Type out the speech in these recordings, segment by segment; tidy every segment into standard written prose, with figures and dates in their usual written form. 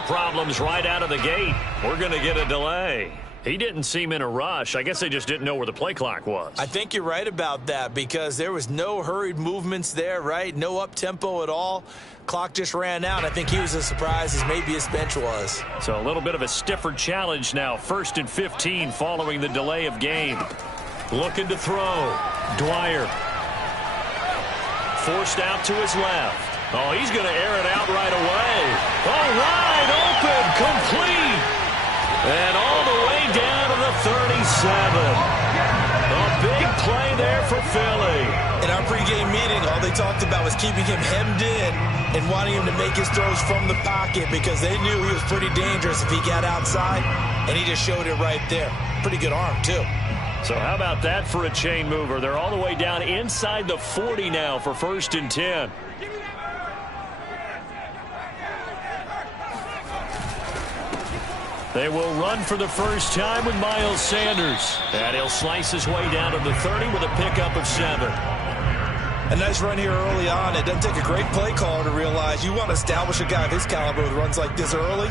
Now problems right out of the gate. We're going to get a delay. He didn't seem in a rush. I guess they just didn't know where the play clock was. I think you're right about that because there was no hurried movements there, right? No up-tempo at all. Clock just ran out. I think he was as surprised as maybe his bench was. So a little bit of a stiffer challenge now. 1st and 15 following the delay of game. Looking to throw. Dwyer. Forced out to his left. Oh, he's going to air it out right away. Oh, wide open. Complete. And all the way down to the 37. A big play there for Philly. In our pregame meeting, all they talked about was keeping him hemmed in and wanting him to make his throws from the pocket because they knew he was pretty dangerous if he got outside, and he just showed it right there. Pretty good arm, too. So how about that for a chain mover? They're all the way down inside the 40 now for 1st and 10. They will run for the first time with Miles Sanders. And he'll slice his way down to the 30 with a pickup of 7. A nice run here early on. It doesn't take a great play caller to realize you want to establish a guy of his caliber with runs like this early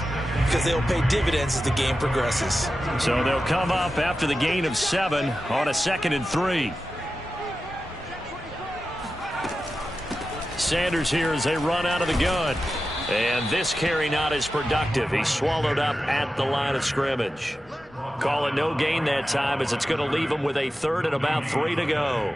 because they'll pay dividends as the game progresses. So they'll come up after the gain of 7 on a 2nd and 3. Sanders here as they run out of the gun. And this carry not as productive. He's swallowed up at the line of scrimmage. Call it no gain that time as it's going to leave him with a 3rd and about 3 to go.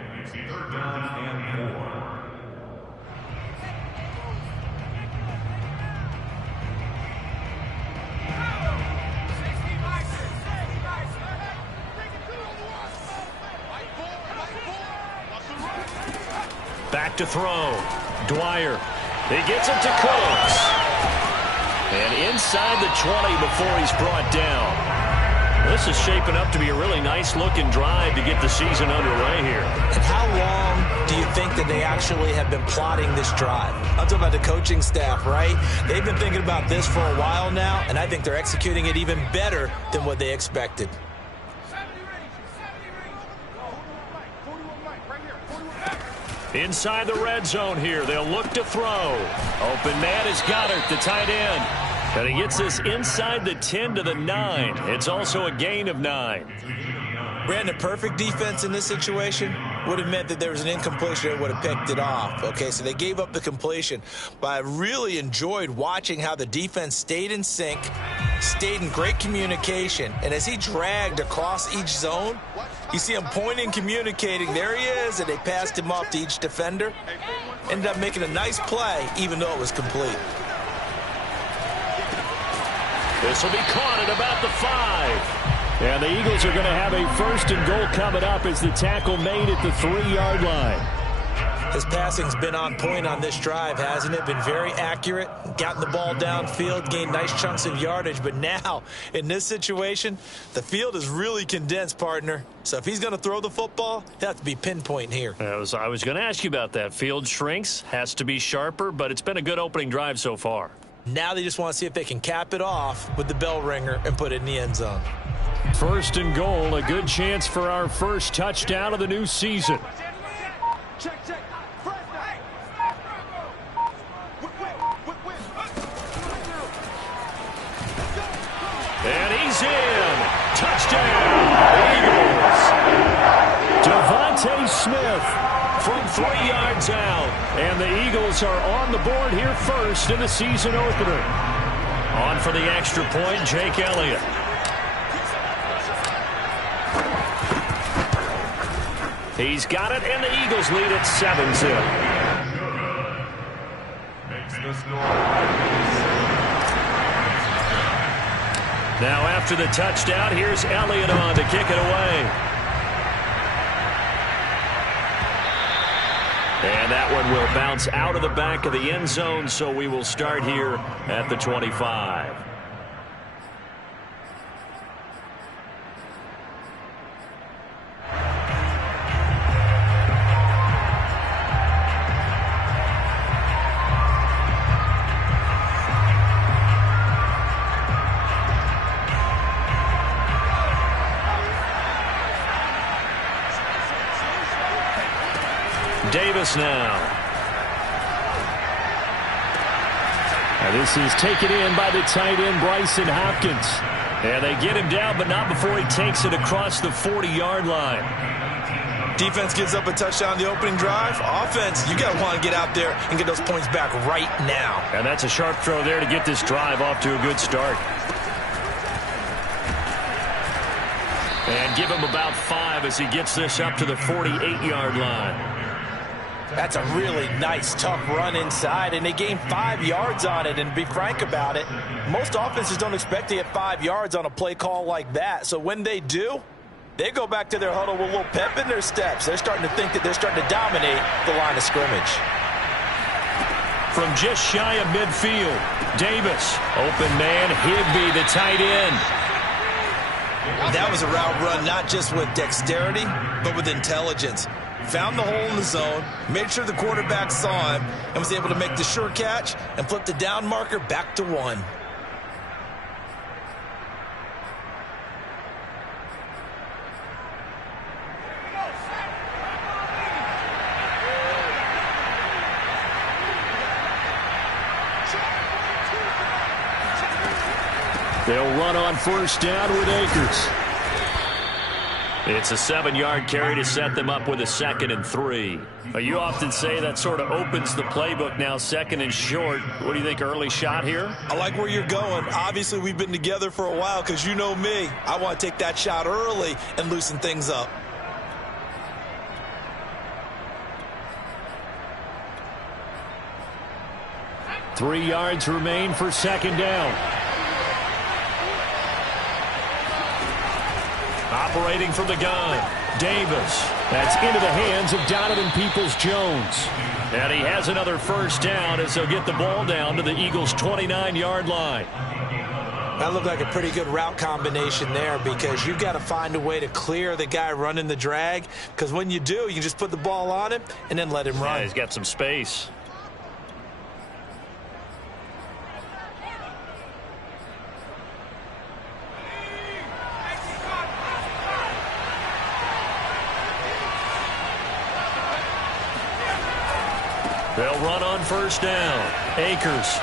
Back to throw. Dwyer. He gets it to Cooks. And inside the 20 before he's brought down. This is shaping up to be a really nice-looking drive to get the season underway here. And how long do you think that they actually have been plotting this drive? I'm talking about the coaching staff, right? They've been thinking about this for a while now, and I think they're executing it even better than what they expected. Inside the red zone here, they'll look to throw. Open man is Goddard, the tight end. And he gets this inside the 10 to the 9. It's also a gain of 9. Brandon, perfect defense in this situation would have meant that there was an incompletion that would have picked it off. Okay, so they gave up the completion. But I really enjoyed watching how the defense stayed in sync, stayed in great communication. And as he dragged across each zone, you see him pointing, communicating. There he is, and they passed him off to each defender. Ended up making a nice play, even though it was complete. This will be caught at about the 5. And the Eagles are going to have a 1st and goal coming up as the tackle made at the 3-yard line. His passing's been on point on this drive, hasn't it? Been very accurate, gotten the ball downfield, gained nice chunks of yardage. But now, in this situation, the field is really condensed, partner. So if he's going to throw the ball, it has to be pinpoint here. I was going to ask you about that. Field shrinks, has to be sharper, but it's been a good opening drive so far. Now they just want to see if they can cap it off with the bell ringer and put it in the end zone. 1st and goal, a good chance for our first touchdown of the new season. And he's in. Touchdown, Eagles. Devontae Smith from 3 yards out. And the Eagles are on the board here first in the season opener. On for the extra point, Jake Elliott. He's got it, and the Eagles lead at 7-0. Now after the touchdown, here's Elliott on to kick it away. And that one will bounce out of the back of the end zone, so we will start here at the 25. Davis now. And this is taken in by the tight end, Bryson Hopkins. And they get him down, but not before he takes it across the 40-yard line. Defense gives up a touchdown the opening drive. Offense, you got to want to get out there and get those points back right now. And that's a sharp throw there to get this drive off to a good start. And give him about 5 as he gets this up to the 48-yard line. That's a really nice, tough run inside, and they gained 5 yards on it. And to be frank about it, most offenses don't expect to get 5 yards on a play call like that. So when they do, they go back to their huddle with a little pep in their steps. They're starting to think that they're starting to dominate the line of scrimmage. From just shy of midfield, Davis, open man, Higbee, the tight end. That was a route run not just with dexterity, but with intelligence. Found the hole in the zone, made sure the quarterback saw him, and was able to make the sure catch and flip the down marker back to 1. They'll run on first down with Akers. It's a 7-yard carry to set them up with a 2nd and 3. You often say that sort of opens the playbook now, 2nd and short. What do you think, early shot here? I like where you're going. Obviously, we've been together for a while because you know me. I want to take that shot early and loosen things up. Three yards remain for 2nd down. Operating from the gun, Davis. That's into the hands of Donovan Peoples-Jones. And he has another first down as they'll get the ball down to the Eagles' 29-yard line. That looked like a pretty good route combination there because you've got to find a way to clear the guy running the drag, because when you do, you just put the ball on him and then let him run. Yeah, he's got some space. They'll run on first down. Akers.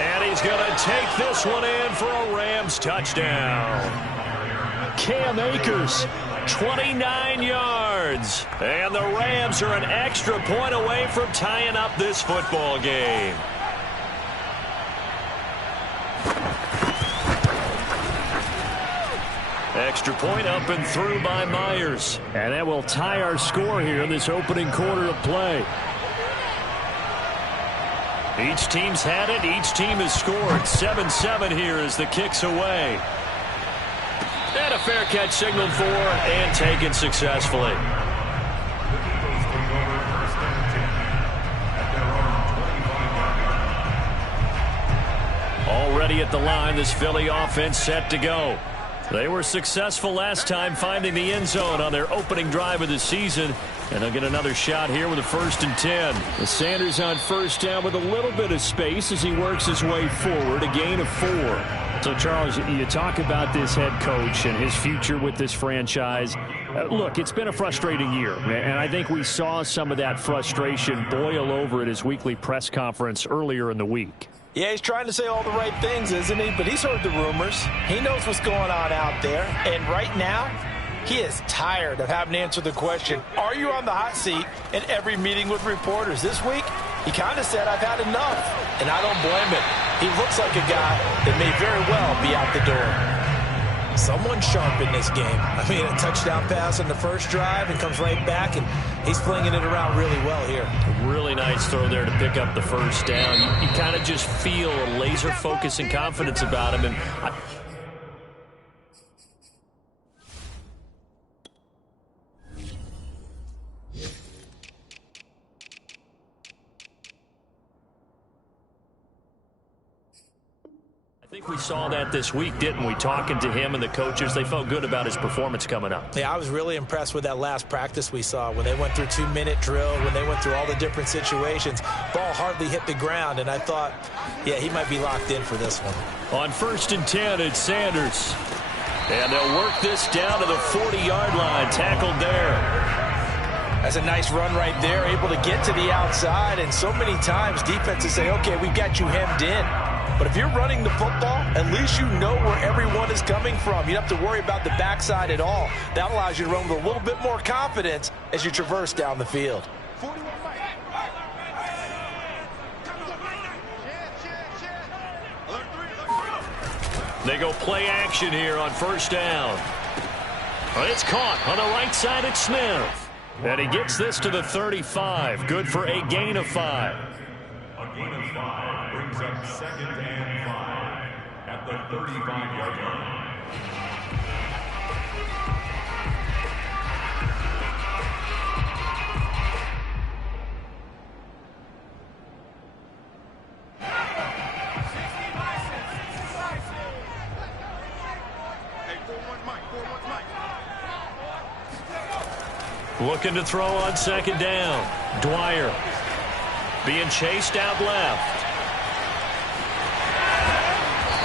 And he's going to take this one in for a Rams touchdown. Cam Akers, 29 yards. And the Rams are an extra point away from tying up this football game. Extra point up and through by Myers. And that will tie our score here in this opening quarter of play. Each team's had it. Each team has scored. 7-7 here as the kick's away. And a fair catch signaled for and taken successfully. Already at the line, this Philly offense set to go. They were successful last time finding the end zone on their opening drive of the season. And they'll get another shot here with a 1st and 10. The Sanders on first down with a little bit of space as he works his way forward, a gain of 4. So, Charles, you talk about this head coach and his future with this franchise. Look, it's been a frustrating year, and I think we saw some of that frustration boil over at his weekly press conference earlier in the week. Yeah, he's trying to say all the right things, isn't he? But he's heard the rumors. He knows what's going on out there. And right now, he is tired of having to answer the question, are you on the hot seat in every meeting with reporters? This week, he kind of said, I've had enough. And I don't blame him. He looks like a guy that may very well be out the door. Someone sharp in this game. I mean, a touchdown pass on the first drive and comes right back, and he's flinging it around really well here. Really nice throw there to pick up the first down. You kind of just feel a laser focus and confidence about him. And I think we saw that this week, didn't we? Talking to him and the coaches, they felt good about his performance coming up. Yeah, I was really impressed with that last practice we saw when they went through 2-minute drill, when they went through all the different situations. Ball hardly hit the ground, and I thought, yeah, he might be locked in for this one. On 1st and 10, it's Sanders. And they'll work this down to the 40-yard line, tackled there. That's a nice run right there, able to get to the outside, and so many times defenses say, okay, we've got you hemmed in. But if you're running the football, at least you know where everyone is coming from. You don't have to worry about the backside at all. That allows you to run with a little bit more confidence as you traverse down the field. They go play action here on first down. It's caught on the right side at Smith. And he gets this to the 35. Good for a gain of 5. A gain of 5 brings up 2nd and 5 at the 35-yard line. Looking to throw on 2nd down. Dwyer being chased out left.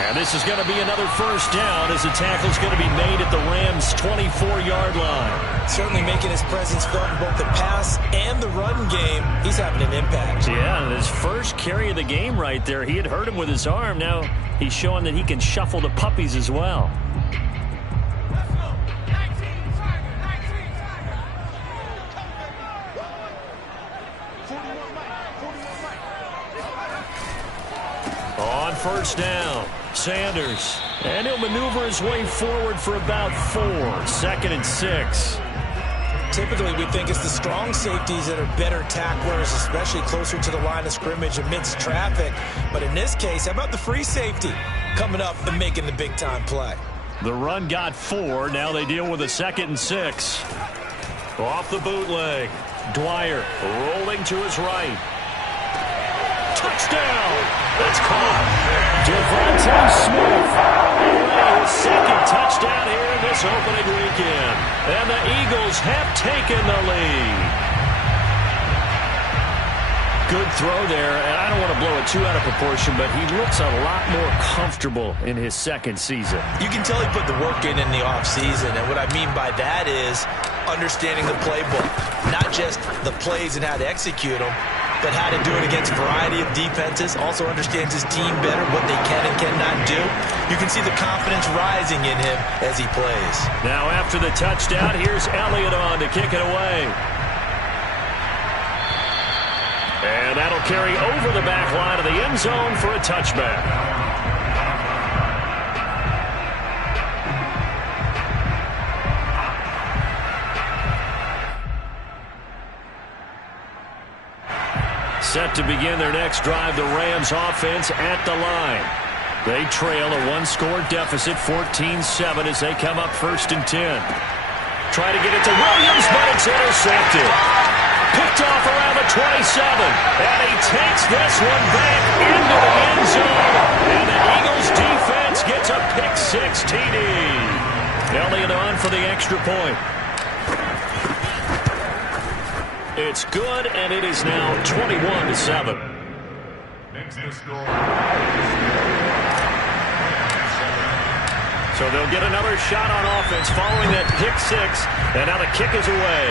And this is going to be another first down as the tackle's going to be made at the Rams' 24-yard line. Certainly making his presence felt in both the pass and the run game. He's having an impact. Yeah, his first carry of the game right there. He had hurt him with his arm. Now he's showing that he can shuffle the puppies as well. On first down, Sanders. And he'll maneuver his way forward for about 4. 2nd and 6. Typically, we think it's the strong safeties that are better tacklers, especially closer to the line of scrimmage amidst traffic. But in this case, how about the free safety coming up and making the big-time play? The run got 4. Now they deal with a 2nd and 6. Off the bootleg. Dwyer rolling to his right. Touchdown! That's caught. Devontae Smith. His 2nd touchdown here in this opening weekend. And the Eagles have taken the lead. Good throw there, and I don't want to blow it too out of proportion, but he looks a lot more comfortable in his 2nd season. You can tell he put the work in the offseason, and what I mean by that is understanding the playbook, not just the plays and how to execute them, but how to do it against a variety of defenses. Also understands his team better, what they can and cannot do. You can see the confidence rising in him as he plays. Now after the touchdown, here's Elliott on to kick it away. And that'll carry over the back line of the end zone for a touchback. Set to begin their next drive, the Rams offense at the line. They trail a 1-score deficit, 14-7 as they come up 1st and 10. Try to get it to Williams, but it's intercepted. Picked off around the 27. And he takes this one back into the end zone. And the Eagles defense gets a pick-6 TD. Elliott on for the extra point. It's good, and it is now 21-7. Makes the score. So they'll get another shot on offense following that pick-6, and now the kick is away.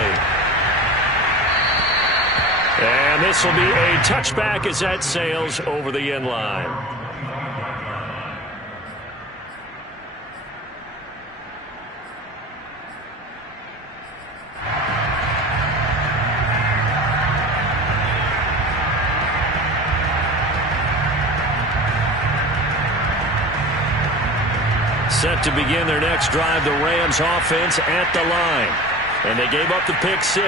And this will be a touchback as that sails over the end line. Set to begin their next drive, the Rams offense at the line. And they gave up the pick-6,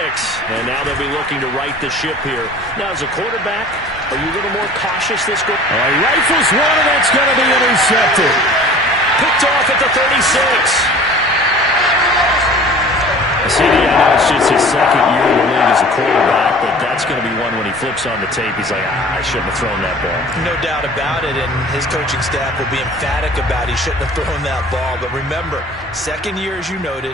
and now they'll be looking to right the ship here. Now, as a quarterback, are you a little more cautious this go? Rifles one, and that's going to be intercepted. Picked off at the 36. See, I know it's just his 2nd year in the league as a quarterback, but that's going to be one when he flips on the tape. He's like, I shouldn't have thrown that ball. No doubt about it, and his coaching staff will be emphatic about he shouldn't have thrown that ball. But remember, 2nd year, as you noted,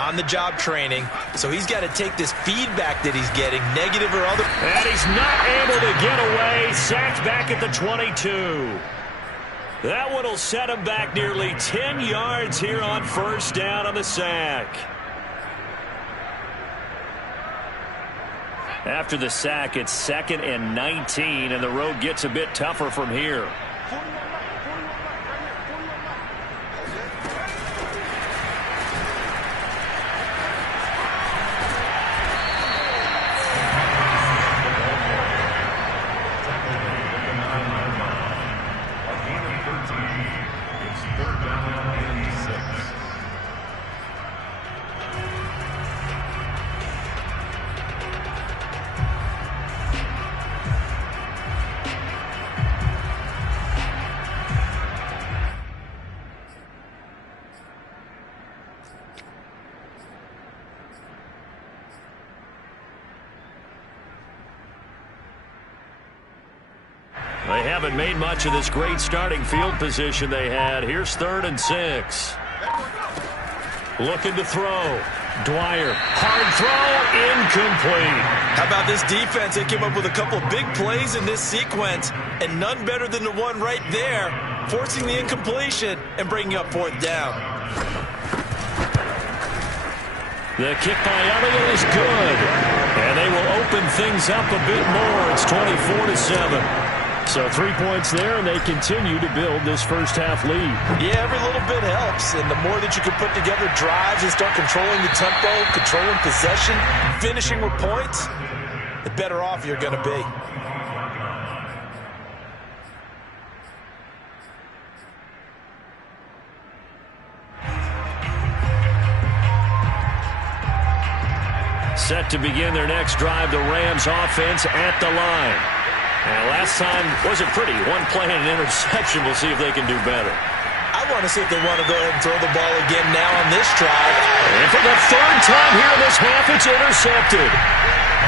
on-the-job training, so he's got to take this feedback that he's getting, negative or other. And he's not able to get away, sacked back at the 22. That one will set him back nearly 10 yards here on first down on the sack. After the sack, it's 2nd and 19, and the road gets a bit tougher from here. They haven't made much of this great starting field position they had. Here's 3rd and 6. Looking to throw. Dwyer. Hard throw. Incomplete. How about this defense? They came up with a couple of big plays in this sequence, and none better than the one right there, forcing the incompletion and bringing up 4th down. The kick by Elliott is good. And they will open things up a bit more. It's 24-7. So 3 points there, and they continue to build this first-half lead. Yeah, every little bit helps, and the more that you can put together drives and start controlling the tempo, controlling possession, finishing with points, the better off you're going to be. Set to begin their next drive, the Rams offense at the line. And last time wasn't pretty. One play and an interception. We'll see if they can do better. I want to see if they want to go ahead and throw the ball again now on this drive. And for the 3rd time here in this half, it's intercepted.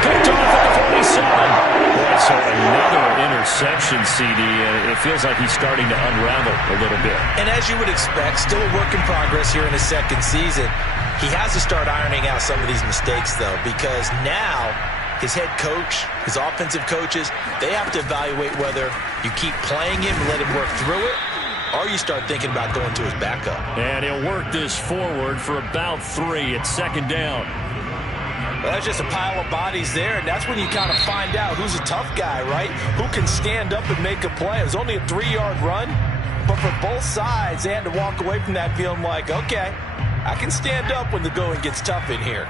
Picked off at the 47. Boy, so another interception, CD, and it feels like he's starting to unravel a little bit. And as you would expect, still a work in progress here in his 2nd season. He has to start ironing out some of these mistakes, though, because now his head coach, his offensive coaches, they have to evaluate whether you keep playing him and let him work through it, or you start thinking about going to his backup. And he'll work this forward for about 3. It's 2nd down. Well, that's just a pile of bodies there, and that's when you kind of find out who's a tough guy, right? Who can stand up and make a play. It was only a 3-yard run, but for both sides, they had to walk away from that feeling like, okay, I can stand up when the going gets tough in here.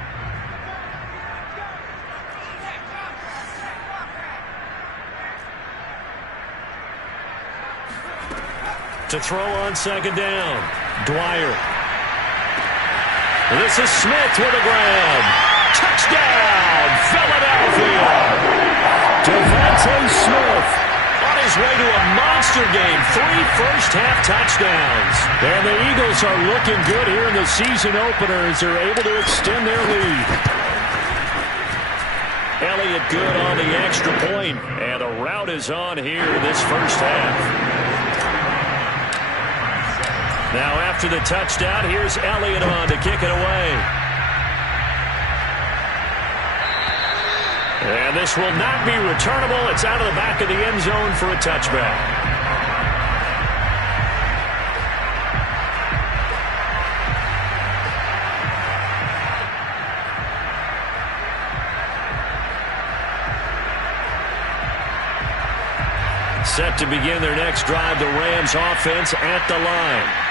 To throw on 2nd down. Dwyer. This is Smith with a grab. Touchdown, Philadelphia. Devontae Smith on his way to a monster game. 3 first-half touchdowns. And the Eagles are looking good here in the season opener as they're able to extend their lead. Elliott good on the extra point, and the route is on here in this first half. Now after the touchdown, here's Elliott on to kick it away. And this will not be returnable. It's out of the back of the end zone for a touchback. Set to begin their next drive, the Rams offense at the line.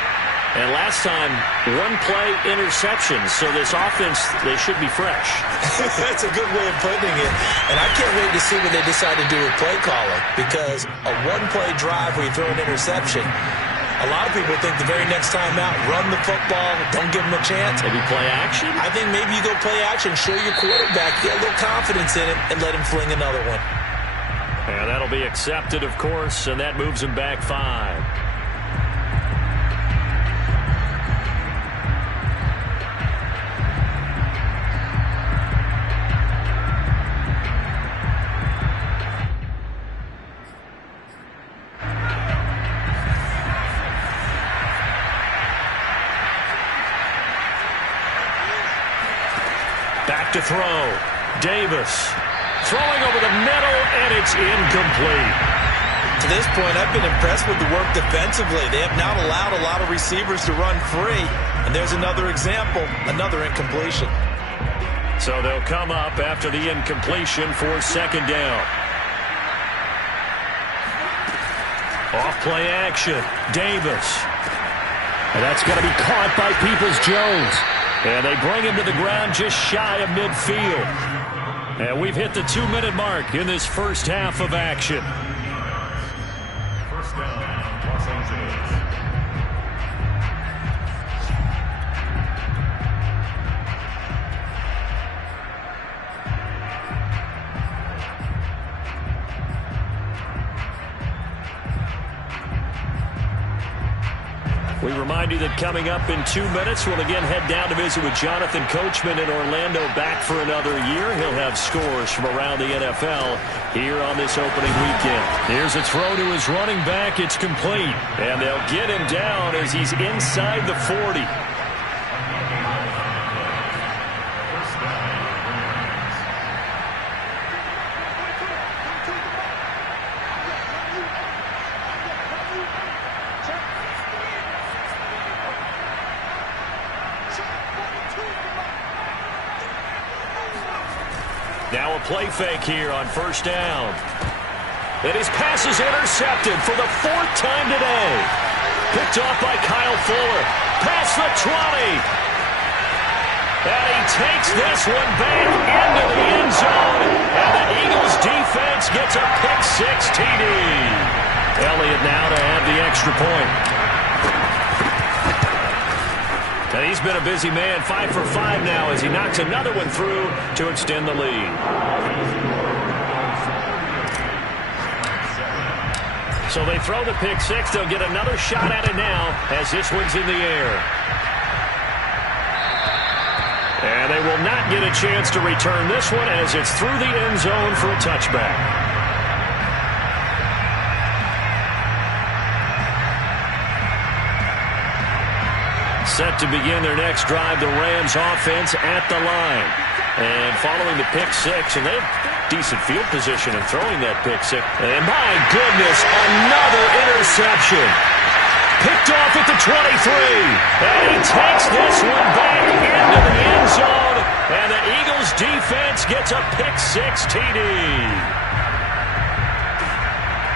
And last time, 1-play interception. So this offense, they should be fresh. That's a good way of putting it. And I can't wait to see what they decide to do with play calling. Because a 1-play drive where you throw an interception, a lot of people think the very next time out, run the football, don't give them a chance. Maybe play action? I think maybe you go play action, show your quarterback, get a little confidence in it, and let him fling another one. And that'll be accepted, of course, and that moves him back 5. Back to throw. Davis throwing over the middle, and it's incomplete. To this point, I've been impressed with the work defensively. They have not allowed a lot of receivers to run free. And there's another example, another incompletion. So they'll come up after the incompletion for second down. Off play action. Davis. And that's going to be caught by Peoples-Jones. And they bring him to the ground just shy of midfield. And we've hit the 2-minute mark in this first half of action. First down, Los Angeles. We remind you that coming up in 2 minutes, we'll again head down to visit with Jonathan Coachman in Orlando, back for another year. He'll have scores from around the NFL here on this opening weekend. Here's a throw to his running back. It's complete. And they'll get him down as he's inside the 40. Now a play fake here on first down. And his pass is intercepted for the 4th time today. Picked off by Kyle Fuller. Past the 20. And he takes this one back into the end zone. And the Eagles defense gets a pick-6 TD. Elliott now to add the extra point. And he's been a busy man, 5 for 5 now as he knocks another one through to extend the lead. So they throw the pick-6. They'll get another shot at it now as this one's in the air. And they will not get a chance to return this one as it's through the end zone for a touchback. Set to begin their next drive, the Rams offense at the line. And following the pick-6, and they have decent field position in throwing that pick-6. And my goodness, another interception. Picked off at the 23. And he takes this one back into the end zone. And the Eagles defense gets a pick-6 TD.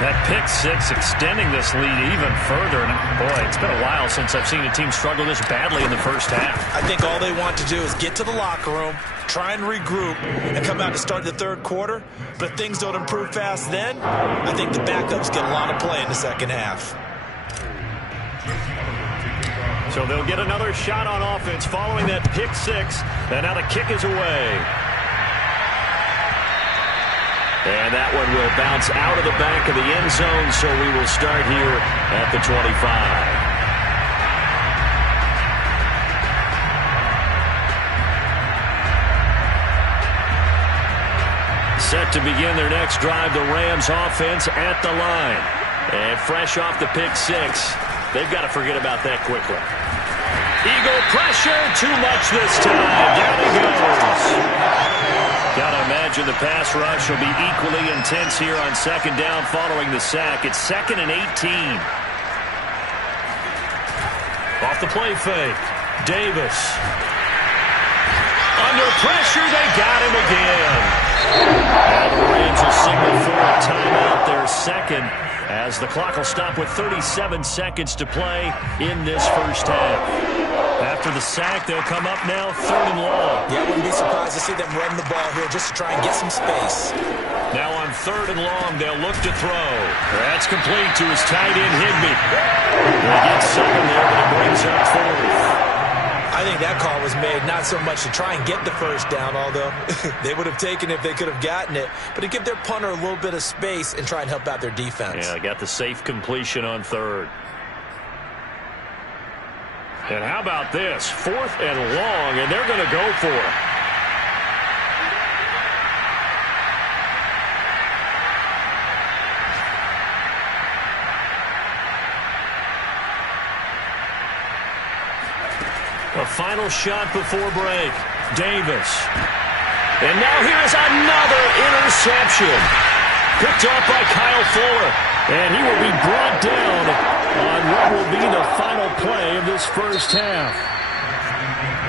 That pick-6 extending this lead even further. And boy, it's been a while since I've seen a team struggle this badly in the first half. I think all they want to do is get to the locker room, try and regroup, and come out to start the third quarter. But if things don't improve fast then, I think the backups get a lot of play in the second half. So they'll get another shot on offense following that pick-6. And now the kick is away. And that one will bounce out of the back of the end zone, so we will start here at the 25. Set to begin their next drive, the Rams offense at the line. And fresh off the pick-6, they've got to forget about that quickly. Eagle pressure, too much this time. Down he goes. Got to imagine the pass rush will be equally intense here on second down following the sack. It's 2nd and 18. Off the play fake. Davis. Under pressure, they got him again. Now the Rams will signal for a timeout, their second, as the clock will stop with 37 seconds to play in this first half. After the sack, they'll come up now 3rd and long. Yeah, I wouldn't be surprised to see them run the ball here just to try and get some space. Now on 3rd and long, they'll look to throw. That's complete to his tight end, Higbee. He gets 7 there, but it brings up 4th. I think that call was made not so much to try and get the first down, although they would have taken it if they could have gotten it, but to give their punter a little bit of space and try and help out their defense. Yeah, they got the safe completion on 3rd. And how about this? 4th and long, and they're going to go for it. A final shot before break. Davis. And now here's another interception. Picked off by Kyle Fuller. And he will be brought down on what will be the final play of this first half.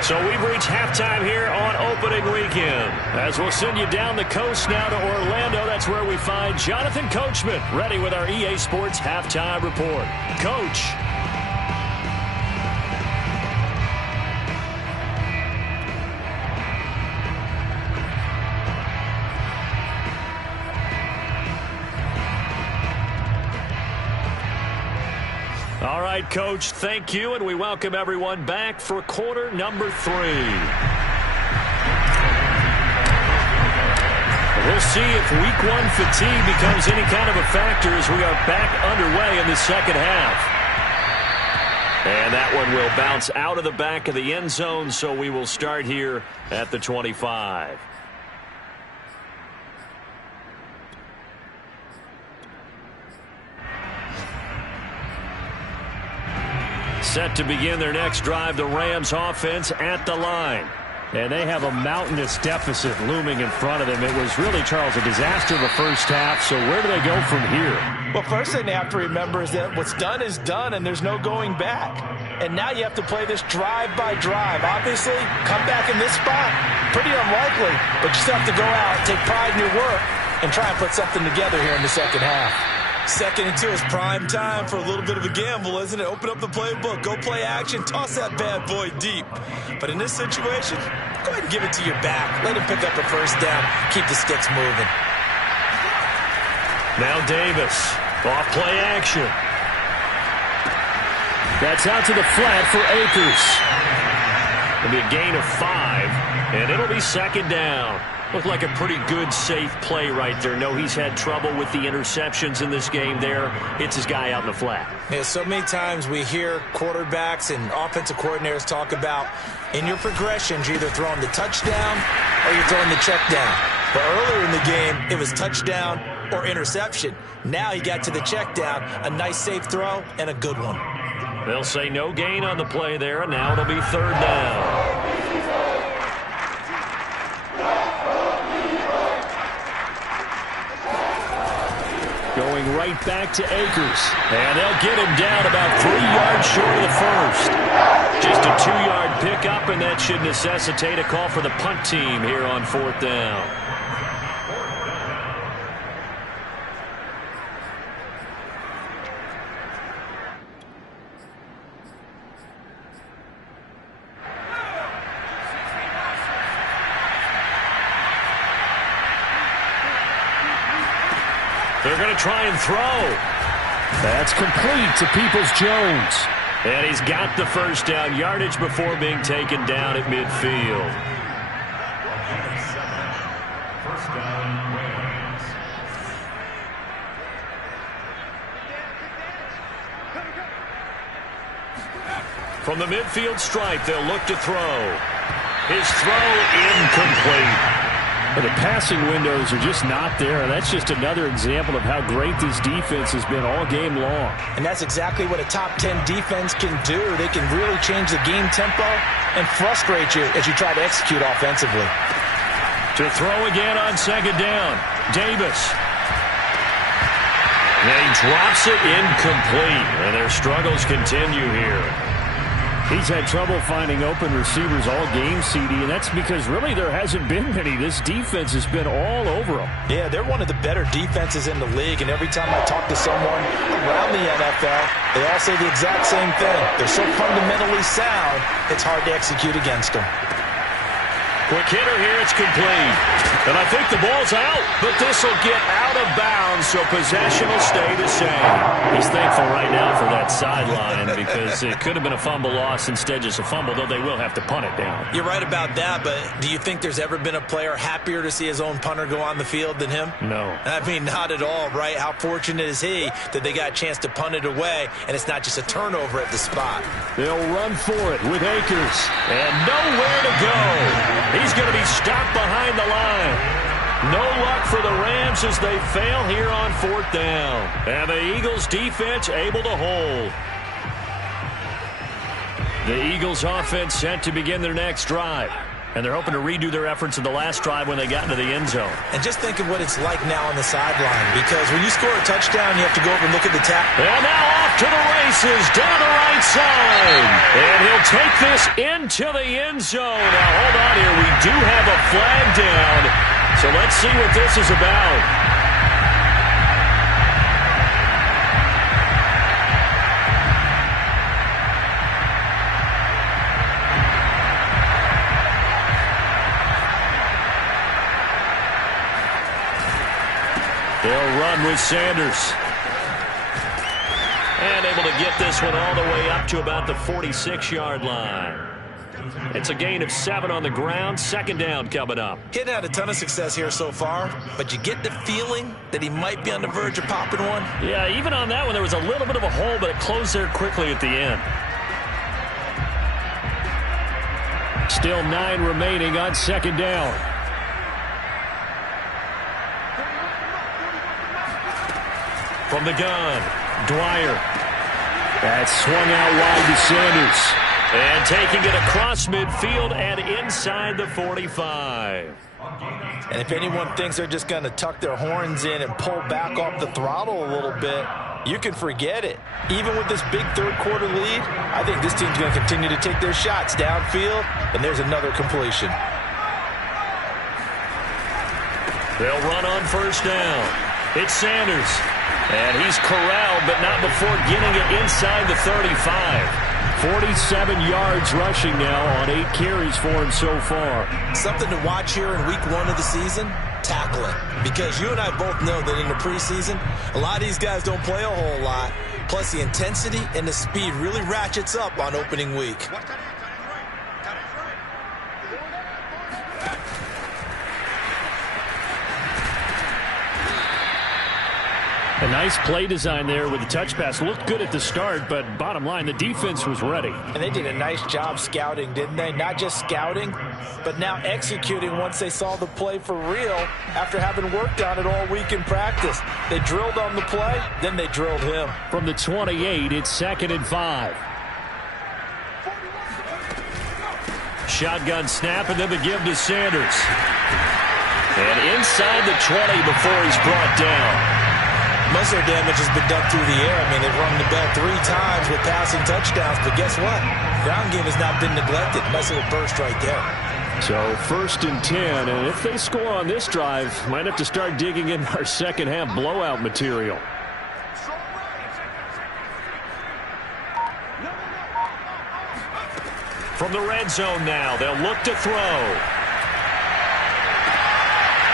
So we've reached halftime here on opening weekend. As we'll send you down the coast now to Orlando, that's where we find Jonathan Coachman ready with our EA Sports halftime report. Coach. All right, Coach, thank you, and we welcome everyone back for quarter number 3. We'll see if week 1 fatigue becomes any kind of a factor as we are back underway in the second half. And that one will bounce out of the back of the end zone, so we will start here at the 25. Set to begin their next drive, the Rams offense at the line. And they have a mountainous deficit looming in front of them. It was really, Charles, a disaster the first half, so where do they go from here? Well, first thing they have to remember is that what's done is done, and there's no going back. And now you have to play this drive by drive. Obviously, come back in this spot, pretty unlikely, but you still have to go out, take pride in your work, and try and put something together here in the second half. 2nd and 2 is prime time for a little bit of a gamble, isn't it? Open up the playbook, go play action, toss that bad boy deep. But in this situation, go ahead and give it to your back. Let him pick up a first down, keep the sticks moving. Now Davis, off play action. That's out to the flat for Akers. It'll be a gain of 5, and it'll be 2nd down. Looked like a pretty good, safe play right there. No, he's had trouble with the interceptions in this game there. Hits his guy out in the flat. Yeah, so many times we hear quarterbacks and offensive coordinators talk about in your progressions, you're either throwing the touchdown or you're throwing the check down. But earlier in the game, it was touchdown or interception. Now he got to the check down, a nice safe throw, and a good one. They'll say no gain on the play there, and now it'll be 3rd down. Going right back to Akers. And they'll get him down about 3 yards short of the first. Just a 2-yard pickup, and that should necessitate a call for the punt team here on 4th down. They're going to try and throw. That's complete to Peoples-Jones. And he's got the first down, yardage before being taken down at midfield. First down, Rams. From the midfield stripe, they'll look to throw. His throw incomplete. The passing windows are just not there. That's just another example of how great this defense has been all game long. And that's exactly what a top 10 defense can do. They can really change the game tempo and frustrate you as you try to execute offensively. To throw again on 2nd down, Davis. And he drops it incomplete, and their struggles continue here. He's had trouble finding open receivers all game, CD, and that's because really there hasn't been many. This defense has been all over them. Yeah, they're one of the better defenses in the league, and every time I talk to someone around the NFL, they all say the exact same thing. They're so fundamentally sound, it's hard to execute against them. Quick hitter here, it's complete. And I think the ball's out, but this will get out of bounds, so possession will stay the same. He's thankful right now for that sideline because it could have been a fumble loss, instead just a fumble, though they will have to punt it down. You're right about that, but do you think there's ever been a player happier to see his own punter go on the field than him? No. I mean, not at all, right? How fortunate is he that they got a chance to punt it away, and it's not just a turnover at the spot. They'll run for it with Akers. And nowhere to go. He's going to be stopped behind the line. No luck for the Rams as they fail here on 4th down. And the Eagles defense able to hold. The Eagles offense set to begin their next drive. And they're hoping to redo their efforts in the last drive when they got into the end zone. And just think of what it's like now on the sideline, because when you score a touchdown, you have to go over and look at the tap. And now off to the races down the right side. And he'll take this into the end zone. Now, hold on here. We do have a flag down. So let's see what this is about. They'll run with Sanders. And able to get this one all the way up to about the 46-yard line. It's a gain of 7 on the ground. Second down coming up. He's had a ton of success here so far, but you get the feeling that he might be on the verge of popping one. Yeah, even on that one, there was a little bit of a hole, but it closed there quickly at the end. Still 9 remaining on second down. From the gun, Dwyer. That's swung out wide to Sanders. And taking it across midfield and inside the 45. And if anyone thinks they're just going to tuck their horns in and pull back off the throttle a little bit, you can forget it. Even with this big third-quarter lead, I think this team's going to continue to take their shots downfield, and there's another completion. They'll run on first down. It's Sanders. And he's corralled, but not before getting it inside the 35. 47 yards rushing now on 8 carries for him so far. Something to watch here in week 1 of the season, tackling. Because you and I both know that in the preseason, a lot of these guys don't play a whole lot. Plus the intensity and the speed really ratchets up on opening week. A nice play design there with the touch pass. Looked good at the start, but bottom line, the defense was ready. And they did a nice job scouting, didn't they? Not just scouting, but now executing once they saw the play for real after having worked on it all week in practice. They drilled on the play, then they drilled him. From the 28, it's 2nd and 5. Shotgun snap, and then the give to Sanders. And inside the 20 before he's brought down. Most of their damage has been done through the air. I mean, they've rung the bell 3 times with passing touchdowns, but guess what? Ground game has not been neglected. Nice little burst right there. So 1st and 10, and if they score on this drive, might have to start digging in our second half blowout material. From the red zone now, they'll look to throw.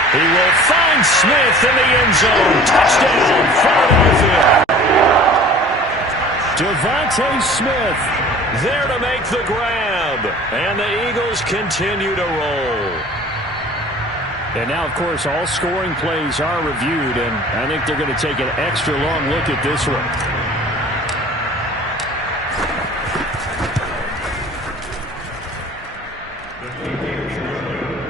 He will find Smith in the end zone. Touchdown, Philadelphia. Devontae Smith there to make the grab. And the Eagles continue to roll. And now, of course, all scoring plays are reviewed, and I think they're going to take an extra long look at this one.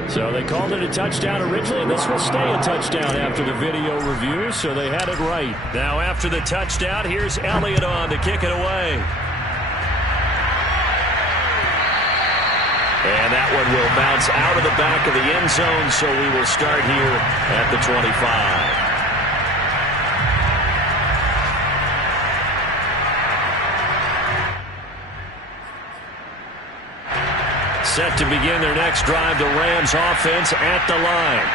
So they called it a touchdown originally, and this will stay a touchdown after the video review, so they had it right. Now after the touchdown, here's Elliott on to kick it away. And that one will bounce out of the back of the end zone, so we will start here at the 25. Set to begin their next drive, the Rams offense at the line.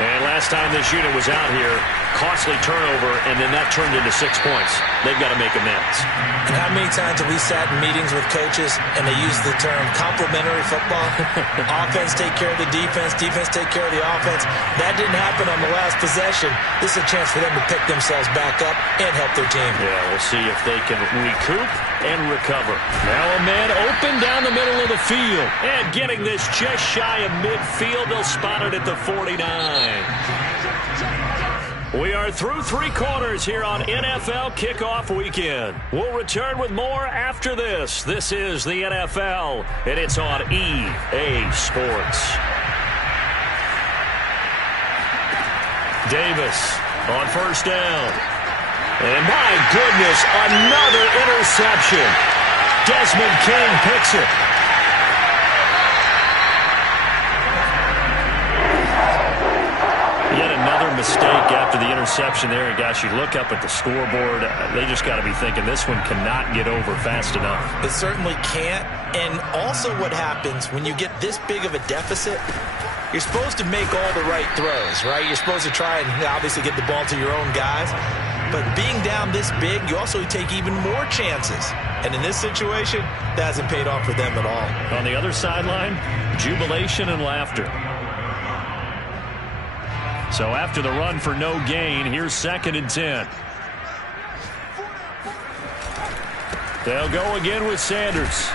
And last time this unit was out here, costly turnover, and then that turned into 6 points. They've got to make amends. And how many times have we sat in meetings with coaches and they use the term complementary football? Offense take care of the defense, defense take care of the offense. That didn't happen on the last possession. This is a chance for them to pick themselves back up and help their team. Yeah, we'll see if they can recoup and recover. Now a man open down the middle of the field. And getting this just shy of midfield, they'll spot it at the 49. We are through 3 quarters here on NFL Kickoff Weekend. We'll return with more after this. This is the NFL, and it's on EA Sports. Davis on first down. And my goodness, another interception. Desmond King picks it. Yet another mistake after the interception there. And, gosh, you look up at the scoreboard, they just got to be thinking this one cannot get over fast enough. It certainly can't. And also what happens when you get this big of a deficit, you're supposed to make all the right throws, right? You're supposed to try and obviously get the ball to your own guys. But being down this big, you also take even more chances. And in this situation, that hasn't paid off for them at all. On the other sideline, jubilation and laughter. So after the run for no gain, here's 2nd and 10. They'll go again with Sanders.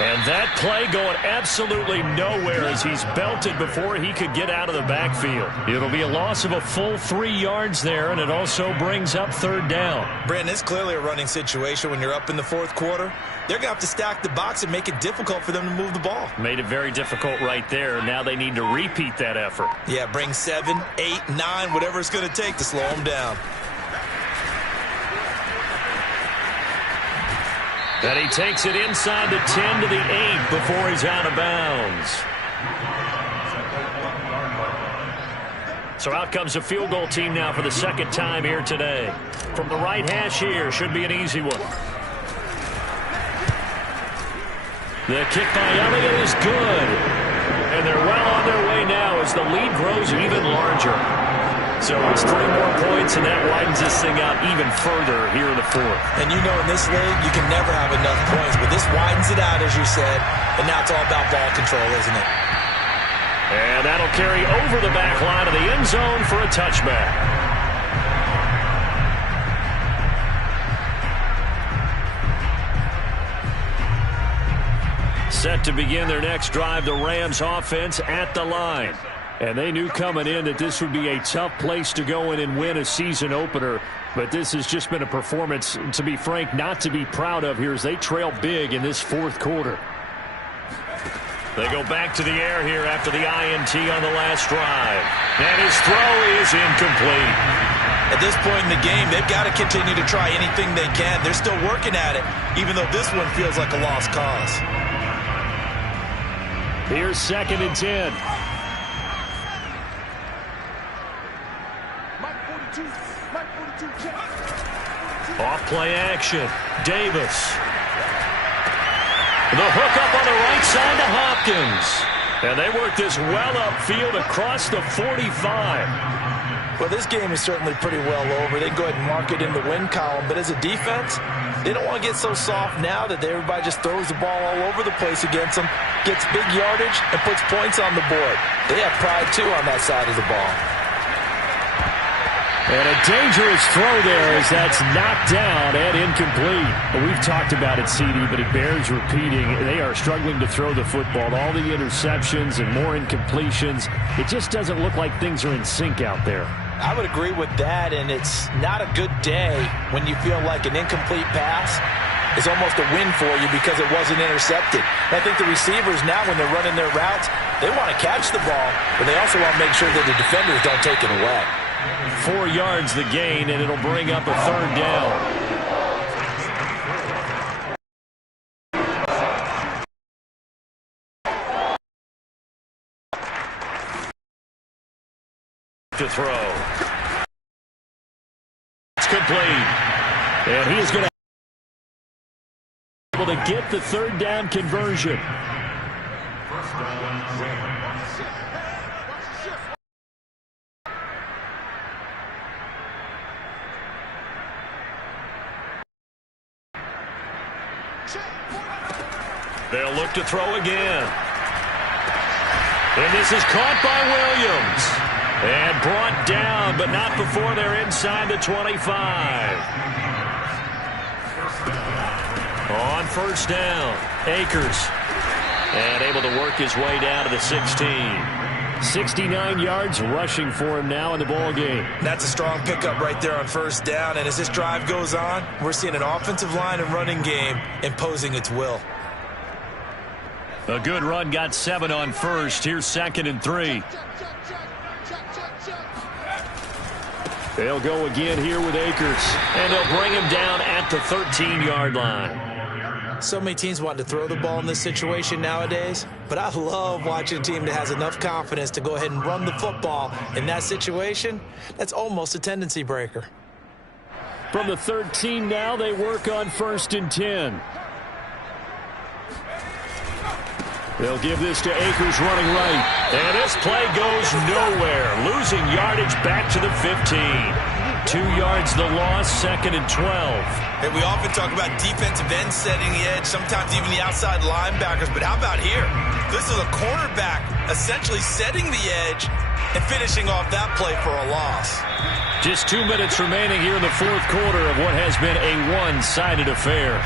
And that play going absolutely nowhere as he's belted before he could get out of the backfield. It'll be a loss of a full 3 yards there, and it also brings up 3rd down. Brandon, it's clearly a running situation when you're up in the 4th quarter. They're going to have to stack the box and make it difficult for them to move the ball. Made it very difficult right there. Now they need to repeat that effort. Yeah, bring 7, 8, 9, whatever it's going to take to slow them down. And he takes it inside the 10 to the 8 before he's out of bounds. So out comes a field goal team now for the 2nd time here today. From the right hash here, should be an easy one. The kick by Elliott is good. And they're well on their way now as the lead grows even larger. So it's 3 more points, and that widens this thing out even further here in the 4th. And you know in this league, you can never have enough points, but this widens it out, as you said, and now it's all about ball control, isn't it? And that'll carry over the back line of the end zone for a touchback. Set to begin their next drive, the Rams offense at the line. And they knew coming in that this would be a tough place to go in and win a season opener. But this has just been a performance, to be frank, not to be proud of here as they trail big in this 4th quarter. They go back to the air here after the INT on the last drive. And his throw is incomplete. At this point in the game, they've got to continue to try anything they can. They're still working at it, even though this one feels like a lost cause. Here's 2nd and 10. Off play action. Davis. The hook up on the right side to Hopkins. And they work this well upfield across the 45. Well, this game is certainly pretty well over. They can go ahead and mark it in the win column. But as a defense, they don't want to get so soft now that everybody just throws the ball all over the place against them, gets big yardage, and puts points on the board. They have pride, too, on that side of the ball. And a dangerous throw there as that's knocked down and incomplete. Well, we've talked about it, CD, but it bears repeating. They are struggling to throw the football. All the interceptions and more incompletions. It just doesn't look like things are in sync out there. I would agree with that, and it's not a good day when you feel like an incomplete pass is almost a win for you because it wasn't intercepted. And I think the receivers now, when they're running their routes, they want to catch the ball, but they also want to make sure that the defenders don't take it away. 4 yards the gain, and it'll bring up a 3rd down. To throw. It's complete. And he is going to be able to get the 3rd down conversion. They'll look to throw again. And this is caught by Williams. And brought down, but not before they're inside the 25. On 1st down, Akers. And able to work his way down to the 16. 69 yards rushing for him now in the ball game. That's a strong pickup right there on 1st down. And as this drive goes on, we're seeing an offensive line and running game imposing its will. A good run, got 7 on 1st. Here's 2nd and 3. They'll go again here with Akers. And they'll bring him down at the 13-yard line. So many teams want to throw the ball in this situation nowadays, but I love watching a team that has enough confidence to go ahead and run the football. In that situation, that's almost a tendency breaker. From the 13 now, they work on 1st and 10. They'll give this to Akers running right. And this play goes nowhere. Losing yardage back to the 15. 2 yards the loss, 2nd and 12. And we often talk about defensive ends setting the edge, sometimes even the outside linebackers. But how about here? This is a cornerback essentially setting the edge and finishing off that play for a loss. Just 2 minutes remaining here in the 4th quarter of what has been a one-sided affair.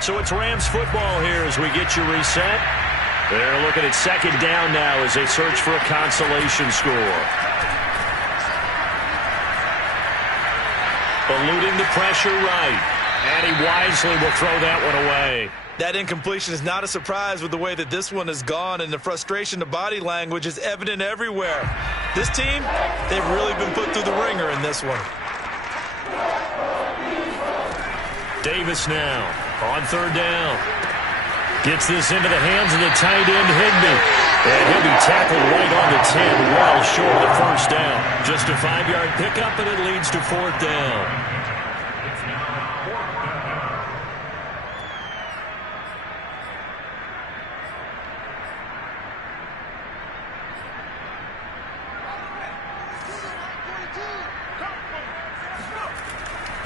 So it's Rams football here as we get you reset. They're looking at 2nd down now as they search for a consolation score. Eluding the pressure right. And he wisely will throw that one away. That incompletion is not a surprise with the way that this one has gone, and the frustration, the body language is evident everywhere. This team, they've really been put through the ringer in this one. Davis now on 3rd down. Gets this into the hands of the tight end, Higbee. And he'll be tackled right on the 10, well short of the 1st down. Just a 5-yard pickup, and it leads to 4th down.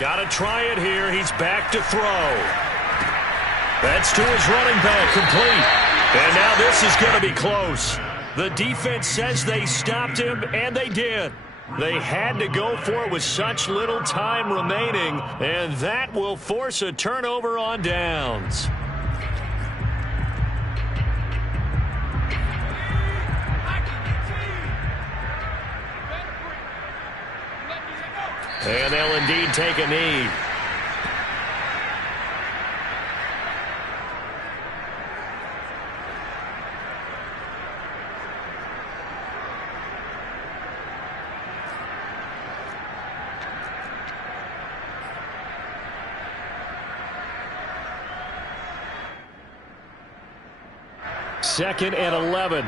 Got to try it here. He's back to throw. That's to his running back, complete. And now this is going to be close. The defense says they stopped him, and they did. They had to go for it with such little time remaining, and that will force a turnover on downs. And they'll indeed take a knee. Second and 11.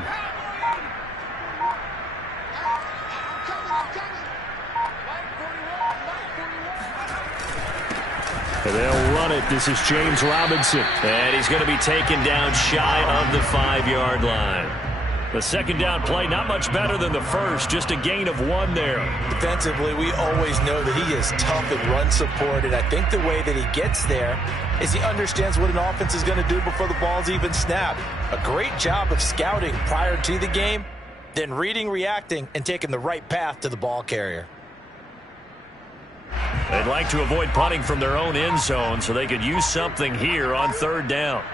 They'll run it. This is James Robinson. And he's going to be taken down shy of the 5-yard line. The 2nd down play, not much better than the first, just a gain of 1 there. Defensively, we always know that he is tough in run support, and I think the way that he gets there is he understands what an offense is going to do before the ball's even snapped. A great job of scouting prior to the game, then reading, reacting, and taking the right path to the ball carrier. They'd like to avoid punting from their own end zone so they could use something here on 3rd down.